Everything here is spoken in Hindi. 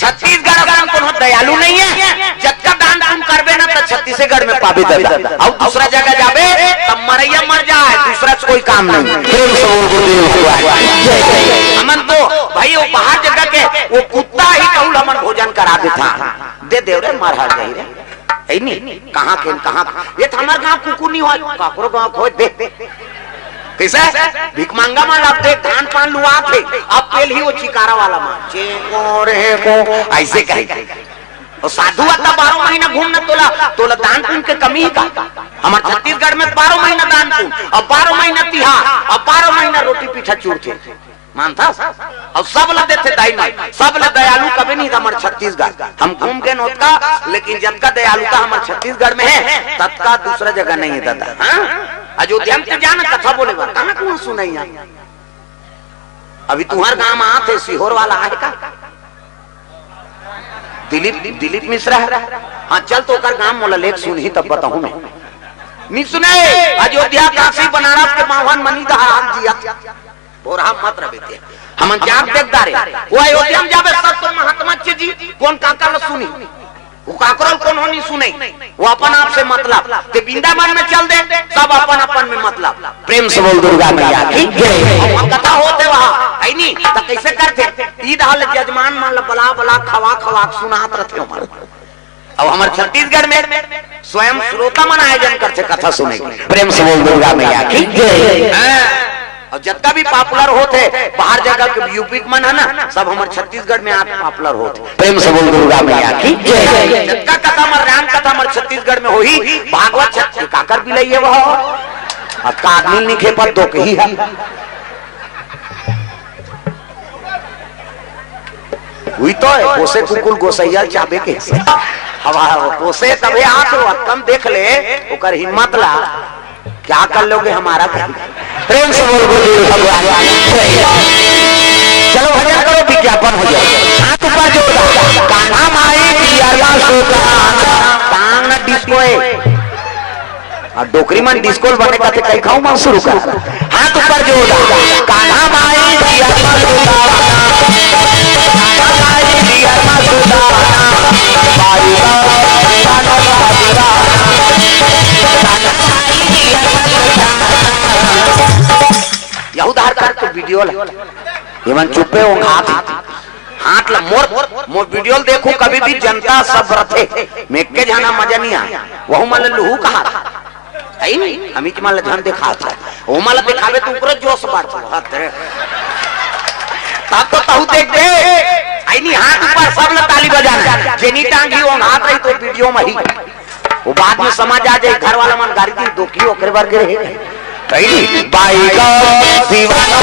छत्तीसगढ़ कोनो दयालु नहीं है। जब का दान तुम करबे ना तो छत्तीसगढ़ में पाबे दादा, और दूसरा जगह जाबे तब मरैया मर जाए, दूसरा से कोई काम नहीं। हमन तो भाई वो बाहर जगह के वो कुत्ता ही कहूँ हमन भोजन करा देता, दे दे रे मार हार जाई रे है नहीं। कहाँ के कहाँ ये हमार गाँव कुकुर नहीं हो, काकरो गाँव खोज दे कैसे भिख मांगा मान आप देख धान पान लुआ थे, अब पेल ही वो चिकारा वाला मान चेको रे को ऐसे कहे। और साधु आता 12 महीना घूमना तोला तोला दान पुण्य के कमी का। हमारे छत्तीसगढ़ में 12 महीना दान पुण्य, और 12 महीना तिहार, और 12 महीना रोटी पीछा चूरते मानता, और सब ला देते दाई ना, सब ला दयालु कभी नहीं था हमारे छत्तीसगढ़। हम घूम के नोटका, लेकिन जब का दयालुता हमारे छत्तीसगढ़ में है तब का दूसरा जगह नहीं है दादा। अयोध्या में जाना कथा बोले बार कहाँ कहाँ सुनाई। अभी तुम्हारे गांव आते सीहोर वाला है का दिलीप मिश्रा है। हाँ चल तो कर गांव मोला लेख सुन ही तब बताऊं मैं नहीं सुने। अयोध्या काशी बनारस के माहौन मनी दहान जिया बोरा मत रहे हम जाग देखता रे वो अयोध्या में जाबे सब तो महात्मा जी कौन काका न सुनी वो काकरोल कौन नहीं सुने, वो अपन आप से मतलब के वृंदावन में चल दे सब अपन अपन में मतलब। प्रेम से बोल दुर्गा मैया की जय। कथा होते वहाँ है नहीं तो कैसे करते ईद हाल जजमान मान बला बला खवा खवा सुनात रहते हमारे। अब हमारे छत्तीसगढ़ में स्वयं श्रोता मन आयोजन करते कथा सुने। प्रेम से बोल दुर्गा मैया की जय। और जितना भी पॉपुलर होते बाहर जगह के यूपी मन है ना सब हमारे छत्तीसगढ़ में आके पॉपुलर होते। प्रेम से बोल दुर्गा मैया की जय। जितना कथा हमारे राम कथा हमारे छत्तीसगढ़ में हुई भागवत छत्तीस काकर भी लइए वह अब का आदमी नहीं खे पर दो ही है हुई तो है गोसे कुकुल गोसैया चाबे के हवा गोसे तबे आप कम देख ले ओकर हिम्मत ला क्या कर लोगे हमारा प्रेम से बोल भगवान। चलो भजन करो विज्ञापन हो जाए। हाथ ऊपर जोड़ा कान्हा माई पियरवा सोता टांग न डिस्कोए और डोकरी मन डिस्कोल बने का ते कई खाऊं मैं शुरू कर। हाथ ऊपर जोड़ा कान्हा माई पियरवा सोता कान्हा माई पियरवा सोता बाई उधार कर तो वीडियो ये मन चुपे हो हाथ ला मोर वीडियो देखो कभी भी जनता सब रथे मेक के जाना मजा नहीं आया। वह मन लुहू कहा है नहीं हम ही मन ध्यान दिखा था वो मन दिखावे तो ऊपर जोश बात तब तो तहु देख दे आई नहीं हाथ ऊपर सब ला ताली बजाना जेनी टांगी वो हाथ रही तो वीडियो में ही वो बाद में समझ आ जाए घर वाला मन गाड़ी दी दो की ओकरे बार गिरे बाई का दीवाना